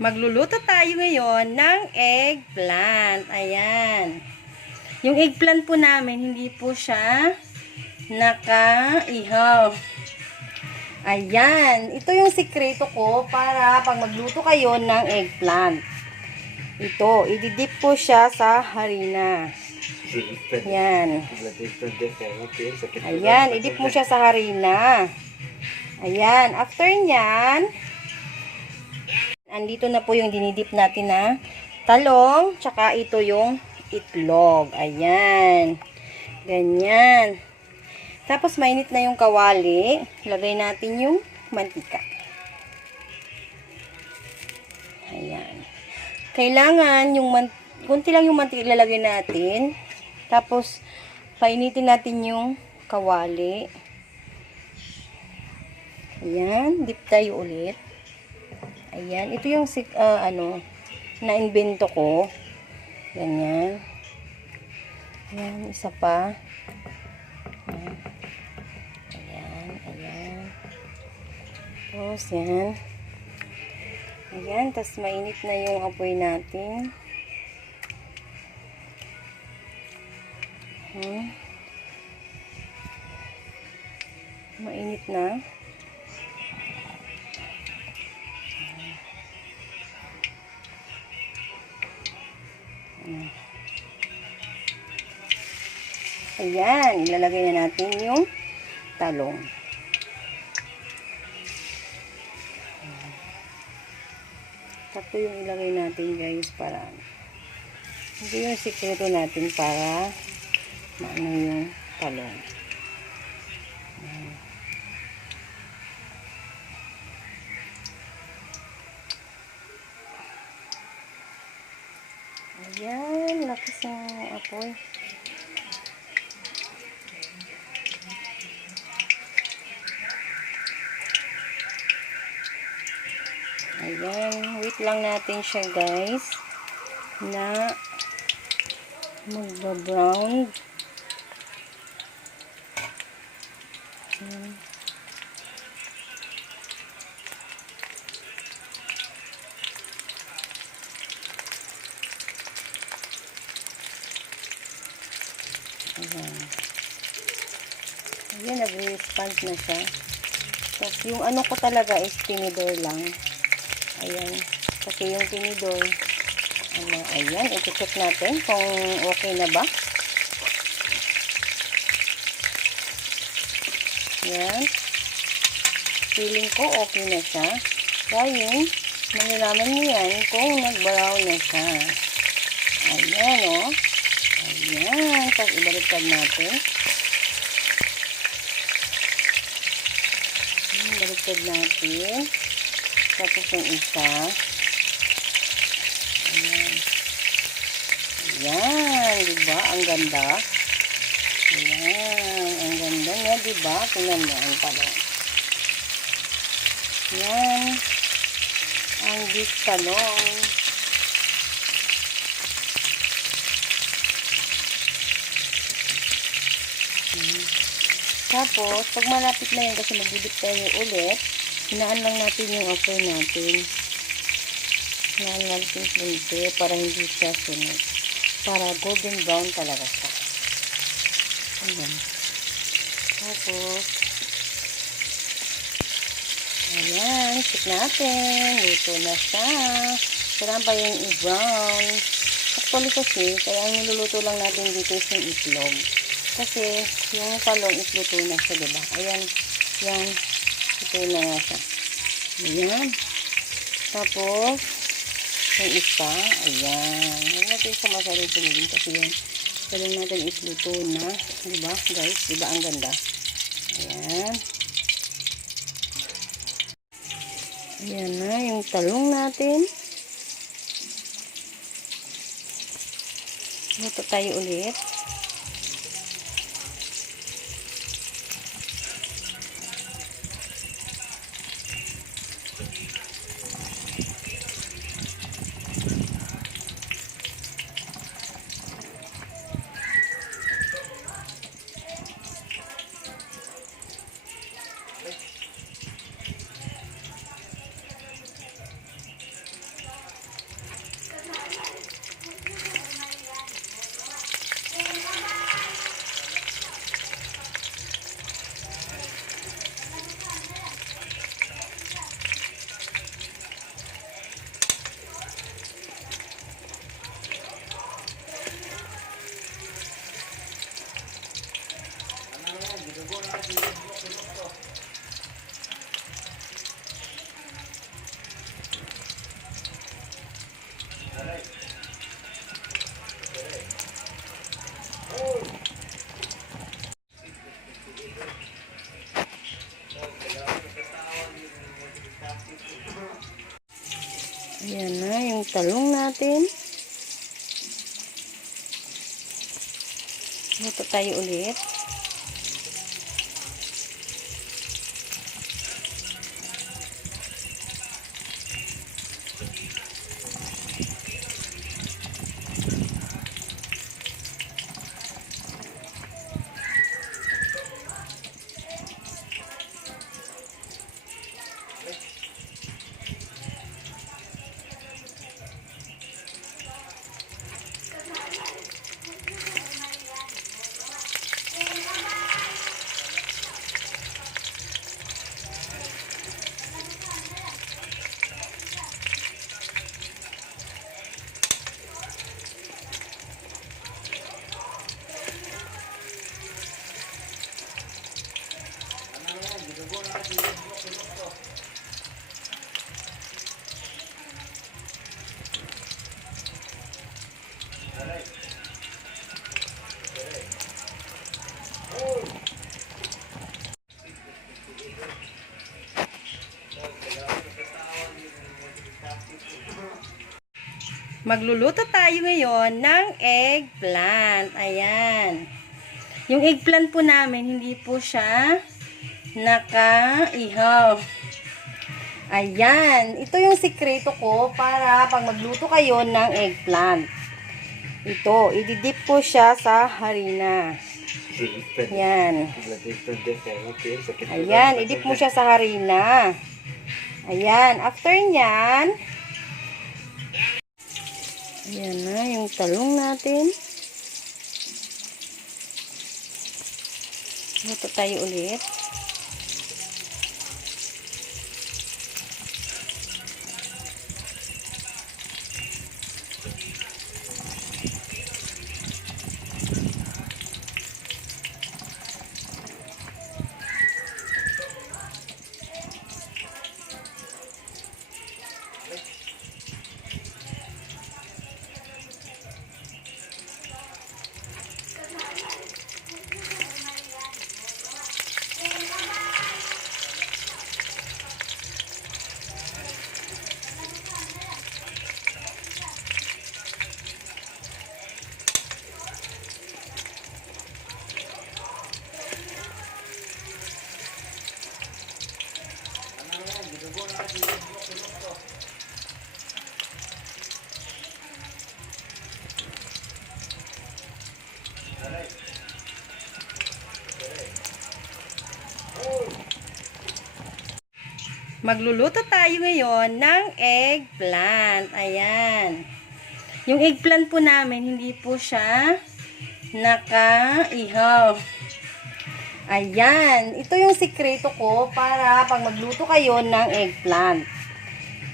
Magluluto tayo ngayon ng eggplant. Ayan. Yung eggplant po namin, hindi po siya nakaihaw. Ayan. Ito yung sikreto ko para pag magluto kayo ng eggplant. Ito, ididip po siya sa harina. Ayan. Ayan, idip mo siya sa harina. Ayan. After nyan, andito na po yung dinidip natin na talong, tsaka ito yung itlog. Ayan. Ganyan. Tapos mainit na yung kawali. Lagay natin yung mantika. Ayan. Kailangan yung kunti lang yung mantika ilalagay natin. Tapos painitin natin yung kawali. Ayan, dip tayo ulit. Ayan, ito yung na-invento ko. Ganyan. Ayan, isa pa. Ayan. Tapos, yan. Ayan, tapos mainit na yung apoy natin. Mainit na. Ayan, ilalagay na natin yung talong. Ito yung ilagay natin guys para hindi yung sikreto natin para maano yung talong. Ayan, lakas ng apoy. Ayan, wait lang natin siya guys na magba-brown. Ayan, nag-respond na siya. Tapos yung ano ko talaga is tinidor lang. Ayan. Kasi yung tinidor, ayan, i-check natin kung okay na ba. Ayan. Feeling ko okay na siya. Dahil, malalaman nyo yan kung nag-brown na siya. Ayan, o. Ayan. Tapos, ibaliktad natin. Baliktad natin. Tapos yung isa. Ayan. Ayan. Diba? Ang ganda. Ayan. Ang ganda niya. Diba? Tingnan mo ang talong. Ayan. Ang beef talong. Tapos, pag malapit na yun kasi magdidip tayo ulit, hinaan lang natin yung apoy natin. Hinaan natin kunti para hindi siya sunod. Para golden brown talaga siya. Ayan. Tapos, ayan, check natin. Luto na siya. Kailangan pa yung i-brown. Actually kasi, kaya ang niluluto lang natin dito is yung itlog. Kasi, yung talong is luto na siya, diba? Ayan, yan. Luto na nga siya. Ayan. Tapos, yung isa, ayan. Huwag natin sa masalit tumigin kasi yung talong natin is luto na. Diba, guys? Diba ang ganda? Ayan. Ayan na, yung talong natin. Luto tayo ulit. Ayan na yung talong natin. Luto tayo ulit. Magluluto tayo ngayon ng eggplant. Ayan. Yung eggplant po namin, hindi po siya nakaihaw. Ayan. Ito yung sikreto ko para pag magluto kayo ng eggplant. Ito, ididip po siya sa harina. Ayan. Ayan, idip mo siya sa harina. Ayan. After nyan, ayan na yung talong natin. Luto tayo ulit. Magluluto tayo ngayon ng eggplant. Ayan. Yung eggplant po namin, hindi po siya nakaihaw. Ayan. Ito yung sikreto ko para pag magluto kayo ng eggplant.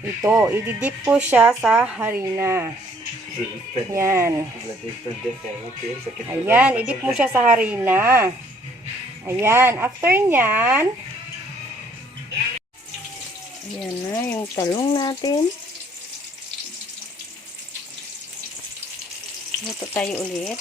Ito, ididip po siya sa harina. Ayan. Ayan, idip mo siya sa harina. Ayan. After nyan, ayan na yung talong natin. Luto tayo ulit.